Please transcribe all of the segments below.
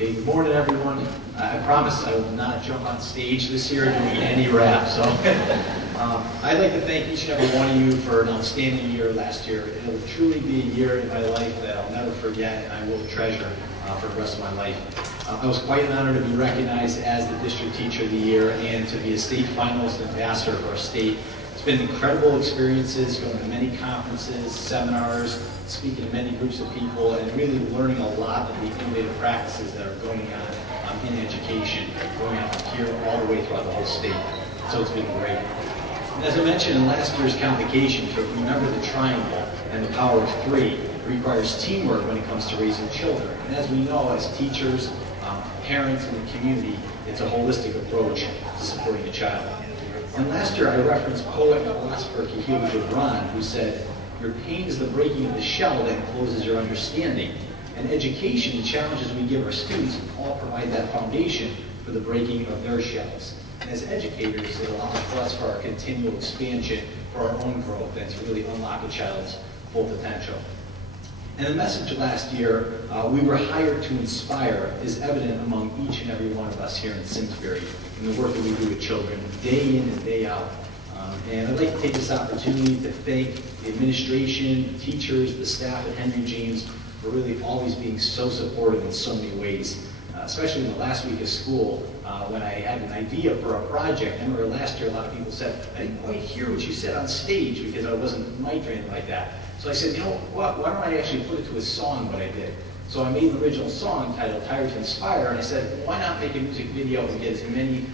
Okay, good morning, everyone. I promise I will not jump on stage this year doing any rap. So I'd like to thank each and every one of you for an outstanding year last year. It will truly be a year in my life that I'll never forget and I will treasure for the rest of my life. I was quite an honor to be recognized as the District Teacher of the Year and to be a state finalist ambassador for our state. It's been incredible experiences, going to many conferences, seminars, speaking to many groups of people, and really learning a lot of the innovative practices that are going on in education, going on from here all the way throughout the whole state. So it's been great. And as I mentioned in last year's convocation, to remember the triangle and the power of three, it requires teamwork when it comes to raising children. And as we know, as teachers, parents, and the community, it's a holistic approach to supporting a child. And last year I referenced poet and philosopher Khalil Gibran, who said, "Your pain is the breaking of the shell that encloses your understanding." And education and challenges we give our students all provide that foundation for the breaking of their shells. And as educators, it allows for us for our continual expansion, for our own growth, and to really unlock a child's full potential. And the message last year, we were hired to inspire, is evident among each and every one of us here in Simsbury in the work that we do with children day in and day out. And I'd like to take this opportunity to thank the administration, the teachers, the staff at Henry James for really always being so supportive in so many ways. Especially in the last week of school, when I had an idea for a project. I remember last year a lot of people said, "I didn't quite hear what you said on stage," because I wasn't mic'd or anything like that. So I said, you know what, why don't I actually put it to a song, what I did? So I made an original song titled "Tired to Inspire," and I said, why not make a music video and get as many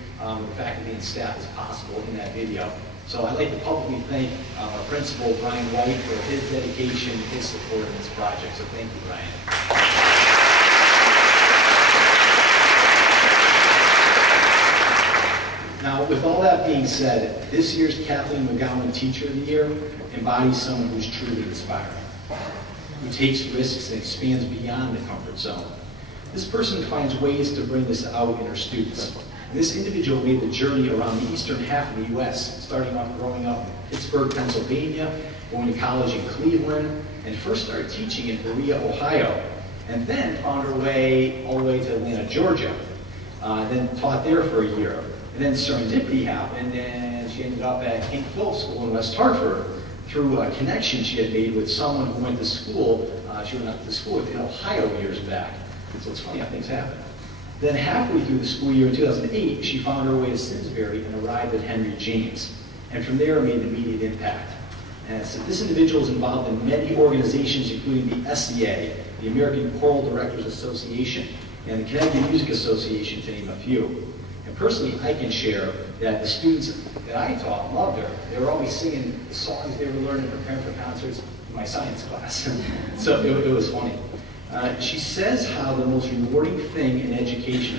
faculty and staff as possible in that video. So I'd like to publicly thank our principal, Brian White, for his dedication and his support in this project. So thank you, Brian. Now, with all that being said, this year's Kathleen McGowan Teacher of the Year embodies someone who's truly inspiring, who takes risks and expands beyond the comfort zone. This person finds ways to bring this out in her students. And this individual made the journey around the eastern half of the U.S., starting off growing up in Pittsburgh, Pennsylvania, going to college in Cleveland, and first started teaching in Berea, Ohio, and then found her way all the way to Atlanta, Georgia, then taught there for a year. And then serendipity happened, and she ended up at King Philip's School in West Hartford through a connection she had made with someone who went to school. She went to school in Ohio years back. So it's funny how things happen. Then halfway through the school year in 2008, she found her way to Simsbury and arrived at Henry James. And from there, made an immediate impact. And so this individual is involved in many organizations, including the SCA, the American Choral Directors Association, and the Connecticut Music Association, to name a few. And personally, I can share that the students that I taught loved her. They were always singing the songs they were learning, preparing for concerts in my science class. So it was funny. She says how the most rewarding thing in education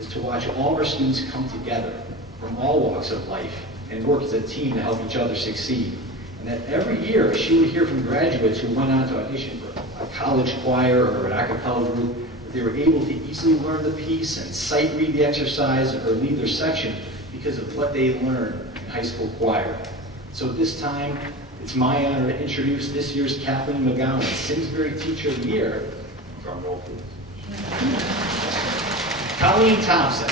is to watch all of our students come together from all walks of life and work as a team to help each other succeed. And that every year she would hear from graduates who went on to audition for a college choir or an a cappella group, that they were able to easily learn the piece and sight read the exercise or lead their section because of what they learned in high school choir. So this time, it's my honor to introduce this year's Kathleen McGowan Simsbury Teacher of the Year. Drum roll, please. Colleen Thompson.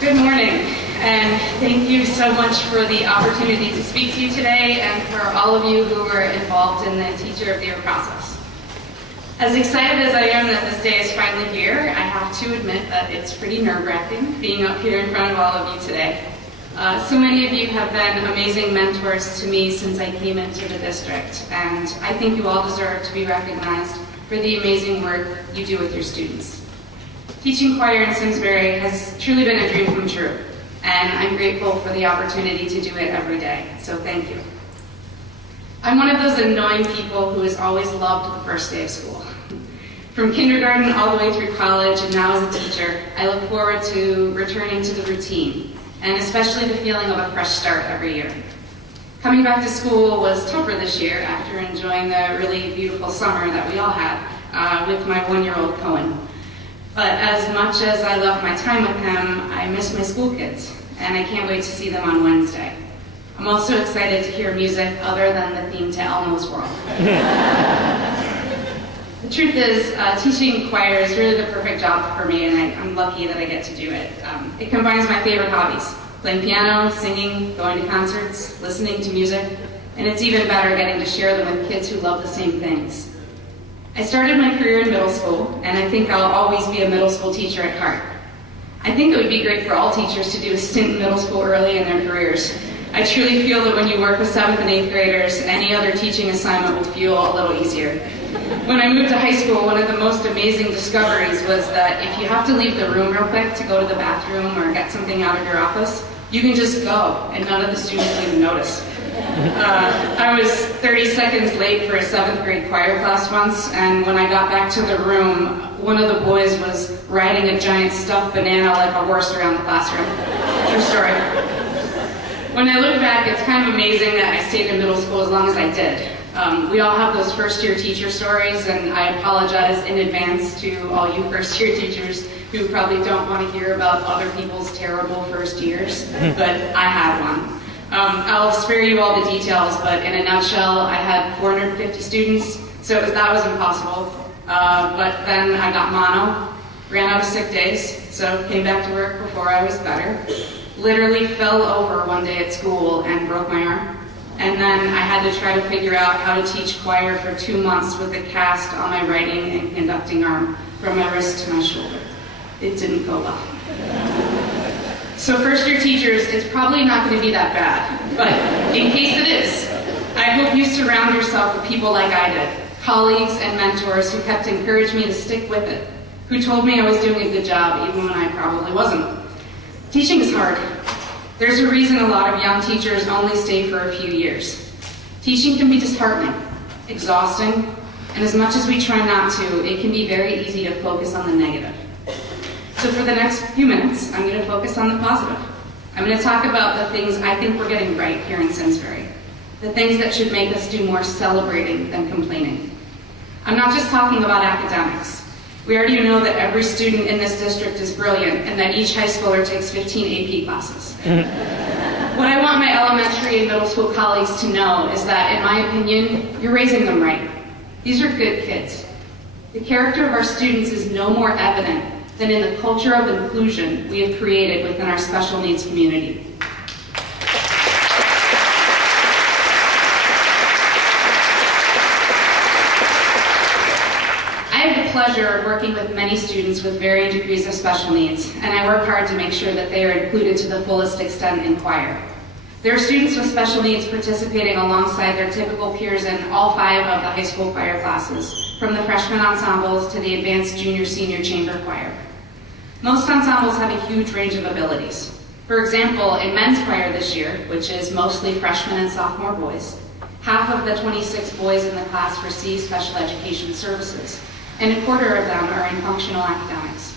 Good morning, and thank you so much for the opportunity to speak to you today and for all of you who were involved in the Teacher of the Year process. As excited as I am that this day is finally here, I have to admit that it's pretty nerve-wracking being up here in front of all of you today. So many of you have been amazing mentors to me since I came into the district, and I think you all deserve to be recognized for the amazing work you do with your students. Teaching choir in Simsbury has truly been a dream come true, and I'm grateful for the opportunity to do it every day, so thank you. I'm one of those annoying people who has always loved the first day of school. From kindergarten all the way through college and now as a teacher, I look forward to returning to the routine, and especially the feeling of a fresh start every year. Coming back to school was tougher this year after enjoying the really beautiful summer that we all had with my 1-year-old Cohen. But as much as I love my time with him, I miss my school kids, and I can't wait to see them on Wednesday. I'm also excited to hear music other than the theme to Elmo's World. The truth is, teaching choir is really the perfect job for me, and I'm lucky that I get to do it. It combines my favorite hobbies: playing piano, singing, going to concerts, listening to music, and it's even better getting to share them with kids who love the same things. I started my career in middle school, and I think I'll always be a middle school teacher at heart. I think it would be great for all teachers to do a stint in middle school early in their careers. I truly feel that when you work with 7th and 8th graders, any other teaching assignment will feel a little easier. When I moved to high school, one of the most amazing discoveries was that if you have to leave the room real quick to go to the bathroom or get something out of your office, you can just go, and none of the students will even notice. I was 30 seconds late for a 7th grade choir class once, and when I got back to the room, one of the boys was riding a giant stuffed banana like a horse around the classroom. True story. When I look back, it's kind of amazing that I stayed in middle school as long as I did. We all have those first-year teacher stories, and I apologize in advance to all you first-year teachers who probably don't want to hear about other people's terrible first years, but I had one. I'll spare you all the details, but in a nutshell, I had 450 students, so that was impossible. But then I got mono, ran out of sick days, so came back to work before I was better. Literally fell over one day at school and broke my arm. And then I had to try to figure out how to teach choir for 2 months with a cast on my writing and conducting arm from my wrist to my shoulder. It didn't go well. So first-year teachers, it's probably not going to be that bad. But in case it is, I hope you surround yourself with people like I did, colleagues and mentors who kept encouraging me to stick with it, who told me I was doing a good job even when I probably wasn't. Teaching is hard. There's a reason a lot of young teachers only stay for a few years. Teaching can be disheartening, exhausting, and as much as we try not to, it can be very easy to focus on the negative. So for the next few minutes, I'm going to focus on the positive. I'm going to talk about the things I think we're getting right here in Simsbury, the things that should make us do more celebrating than complaining. I'm not just talking about academics. We already know that every student in this district is brilliant and that each high schooler takes 15 AP classes. What I want my elementary and middle school colleagues to know is that, in my opinion, you're raising them right. These are good kids. The character of our students is no more evident than in the culture of inclusion we have created within our special needs community. I have the pleasure of working with many students with varying degrees of special needs, and I work hard to make sure that they are included to the fullest extent in choir. There are students with special needs participating alongside their typical peers in all 5 of the high school choir classes, from the freshman ensembles to the advanced junior-senior chamber choir. Most ensembles have a huge range of abilities. For example, in men's choir this year, which is mostly freshmen and sophomore boys, half of the 26 boys in the class receive special education services, and a quarter of them are in functional academics.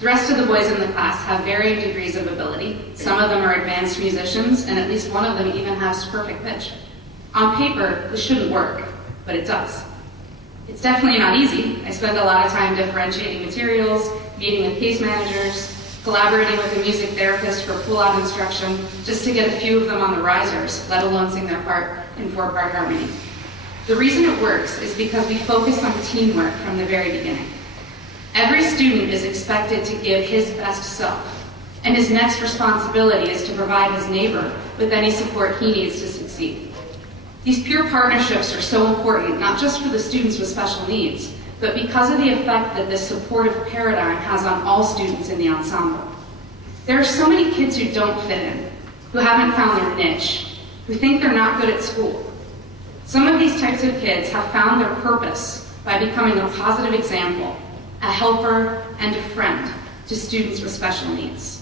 The rest of the boys in the class have varying degrees of ability. Some of them are advanced musicians, and at least one of them even has perfect pitch. On paper, this shouldn't work, but it does. It's definitely not easy. I spend a lot of time differentiating materials, meeting with case managers, collaborating with a music therapist for pull-out instruction, just to get a few of them on the risers, let alone sing their part in 4-part harmony. The reason it works is because we focus on teamwork from the very beginning. Every student is expected to give his best self, and his next responsibility is to provide his neighbor with any support he needs to succeed. These peer partnerships are so important, not just for the students with special needs, but because of the effect that this supportive paradigm has on all students in the ensemble. There are so many kids who don't fit in, who haven't found their niche, who think they're not good at school. Some of these types of kids have found their purpose by becoming a positive example, a helper, and a friend to students with special needs.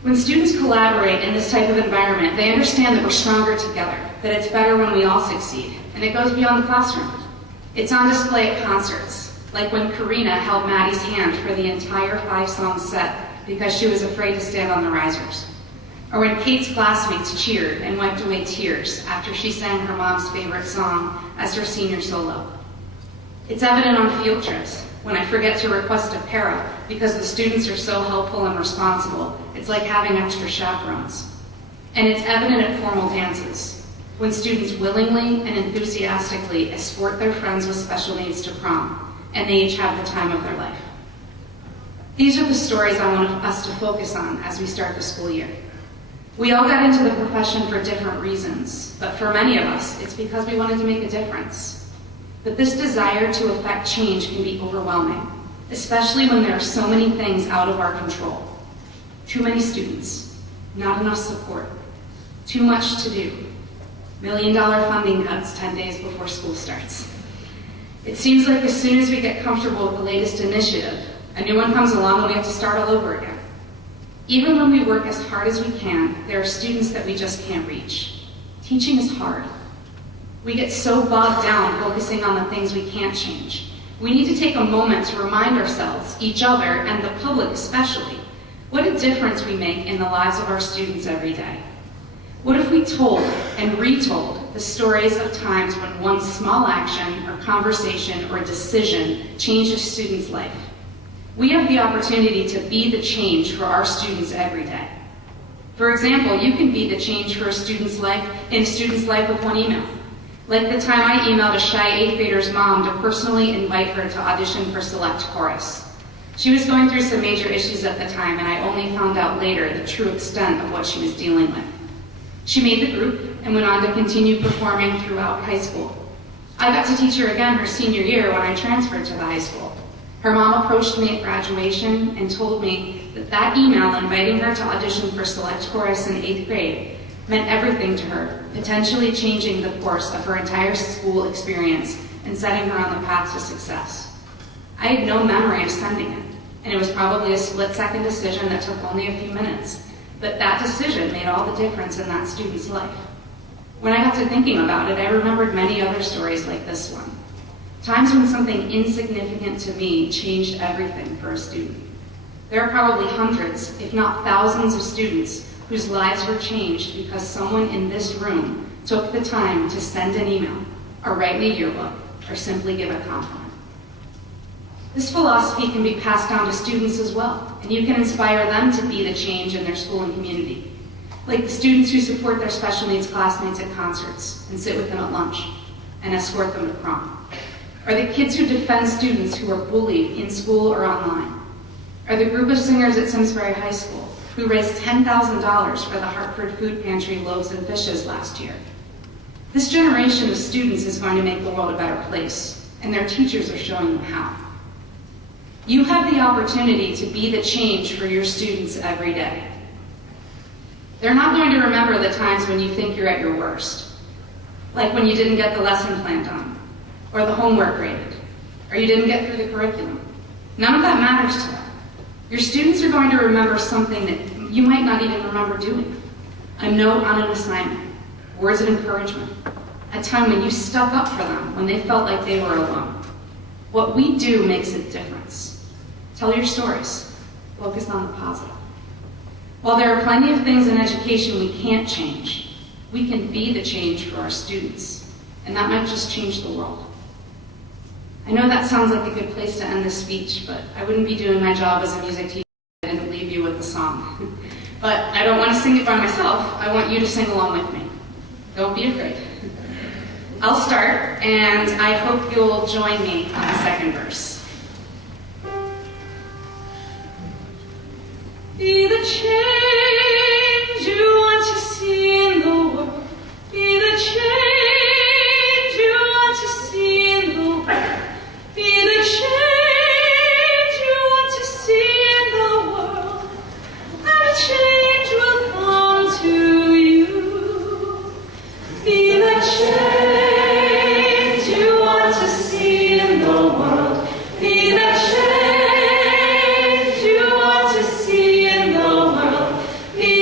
When students collaborate in this type of environment, they understand that we're stronger together, that it's better when we all succeed, and it goes beyond the classroom. It's on display at concerts, like when Karina held Maddie's hand for the entire 5-song set because she was afraid to stand on the risers. or when Kate's classmates cheered and wiped away tears after she sang her mom's favorite song as her senior solo. It's evident on field trips, when I forget to request a para because the students are so helpful and responsible, it's like having extra chaperones. And it's evident at formal dances, when students willingly and enthusiastically escort their friends with special needs to prom, and they each have the time of their life. These are the stories I want us to focus on as we start the school year. We all got into the profession for different reasons, but for many of us, it's because we wanted to make a difference. But this desire to affect change can be overwhelming, especially when there are so many things out of our control. Too many students, not enough support, too much to do, million-dollar funding cuts 10 days before school starts. It seems like as soon as we get comfortable with the latest initiative, a new one comes along and we have to start all over again. Even when we work as hard as we can, there are students that we just can't reach. Teaching is hard. We get so bogged down focusing on the things we can't change. We need to take a moment to remind ourselves, each other, and the public especially, what a difference we make in the lives of our students every day. What if we told and retold the stories of times when one small action or conversation or decision changed a student's life? We have the opportunity to be the change for our students every day. For example, you can be the change for a student's life with one email. Like the time I emailed a shy 8th grader's mom to personally invite her to audition for Select Chorus. She was going through some major issues at the time, and I only found out later the true extent of what she was dealing with. She made the group and went on to continue performing throughout high school. I got to teach her again her senior year when I transferred to the high school. Her mom approached me at graduation and told me that email inviting her to audition for Select Chorus in 8th grade meant everything to her, potentially changing the course of her entire school experience and setting her on the path to success. I had no memory of sending it, and it was probably a split-second decision that took only a few minutes, but that decision made all the difference in that student's life. When I got to thinking about it, I remembered many other stories like this one. Times when something insignificant to me changed everything for a student. There are probably hundreds, if not thousands of students whose lives were changed because someone in this room took the time to send an email, or write me a yearbook, or simply give a compliment. This philosophy can be passed down to students as well, and you can inspire them to be the change in their school and community. Like the students who support their special needs classmates at concerts, and sit with them at lunch, and escort them to prom. Or the kids who defend students who are bullied in school or online. Or the group of singers at Simsbury High School who raised $10,000 for the Hartford Food Pantry Loaves and Fishes last year. This generation of students is going to make the world a better place, and their teachers are showing them how. You have the opportunity to be the change for your students every day. They're not going to remember the times when you think you're at your worst, like when you didn't get the lesson plan done, or the homework graded, or you didn't get through the curriculum. None of that matters to them. Your students are going to remember something that you might not even remember doing. A note on an assignment, words of encouragement, a time when you stuck up for them when they felt like they were alone. What we do makes a difference. Tell your stories. Focus on the positive. While there are plenty of things in education we can't change, we can be the change for our students, and that might just change the world. I know that sounds like a good place to end this speech, but I wouldn't be doing my job as a music teacher if I didn't leave you with a song. But I don't want to sing it by myself. I want you to sing along with me. Don't be afraid. I'll start, and I hope you'll join me on the second verse. Be the change you want to see in the world. Be the change you want to see in the world. Be the change you want to see in the world. And change will come to you. Be the change you want to see in the world. Be the change you want to see in the world. Be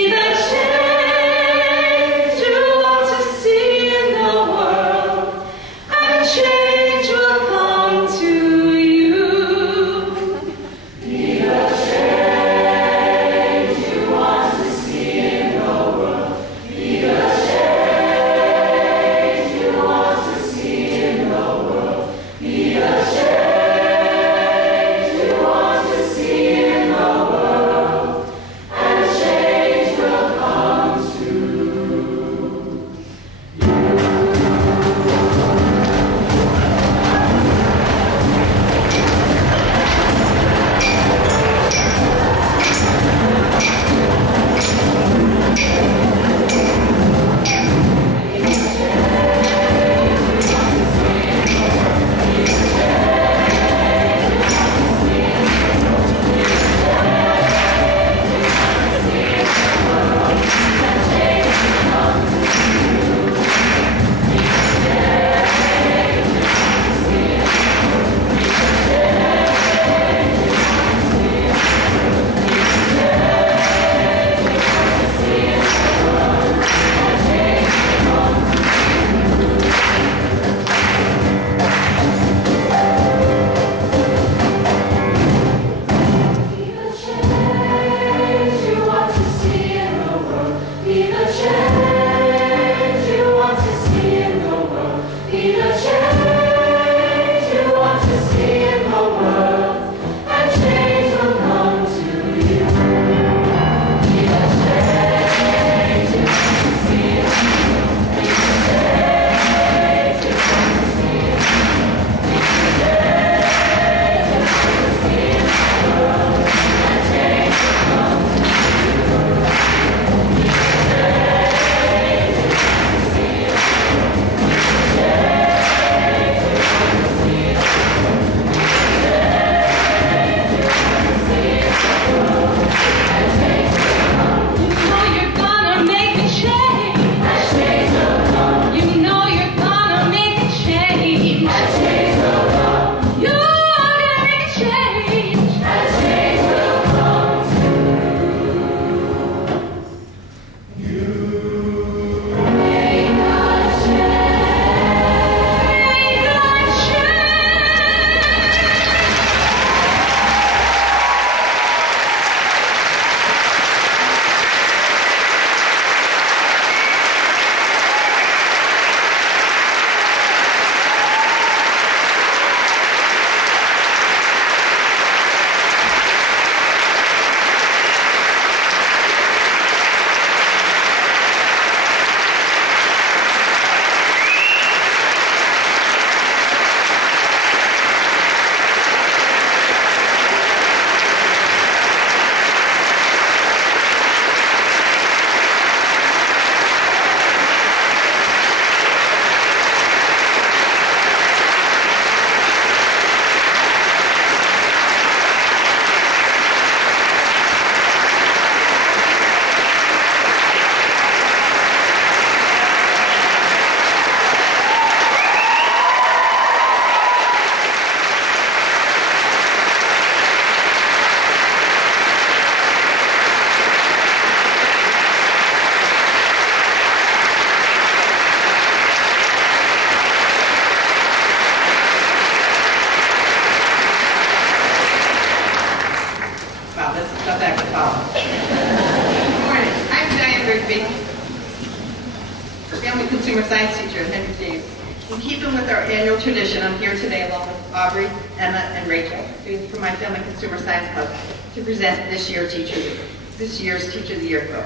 family consumer science teacher at Henry James. In keeping with our annual tradition, I'm here today along with Aubrey, Emma, and Rachel, students from my family consumer science club, to present this year's Teacher of the Year quilt.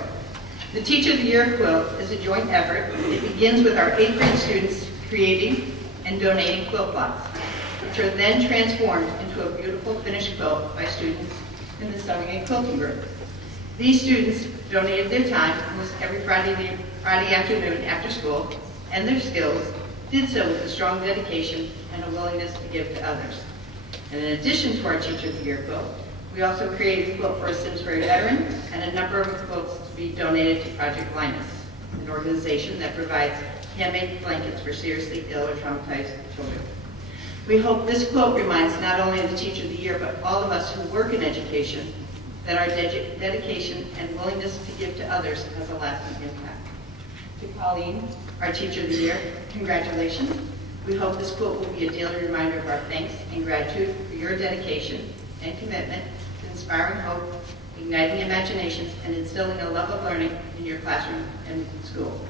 The Teacher of the Year quilt is a joint effort. It begins with our 8th grade students creating and donating quilt blocks, which are then transformed into a beautiful finished quilt by students in the sewing and quilting group. These students donated their time almost every Friday afternoon after school, and their skills, did so with a strong dedication and a willingness to give to others. And in addition to our Teacher of the Year quilt, we also created a quilt for a Simsbury veteran and a number of quilts to be donated to Project Linus, an organization that provides handmade blankets for seriously ill or traumatized children. We hope this quilt reminds not only of the Teacher of the Year, but all of us who work in education, that our dedication and willingness to give to others has a lasting impact. To Colleen, our Teacher of the Year, congratulations. We hope this quilt will be a daily reminder of our thanks and gratitude for your dedication and commitment to inspiring hope, igniting imaginations, and instilling a love of learning in your classroom and school.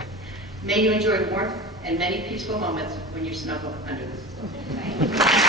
May you enjoy warmth and many peaceful moments when you snuggle under this quilt.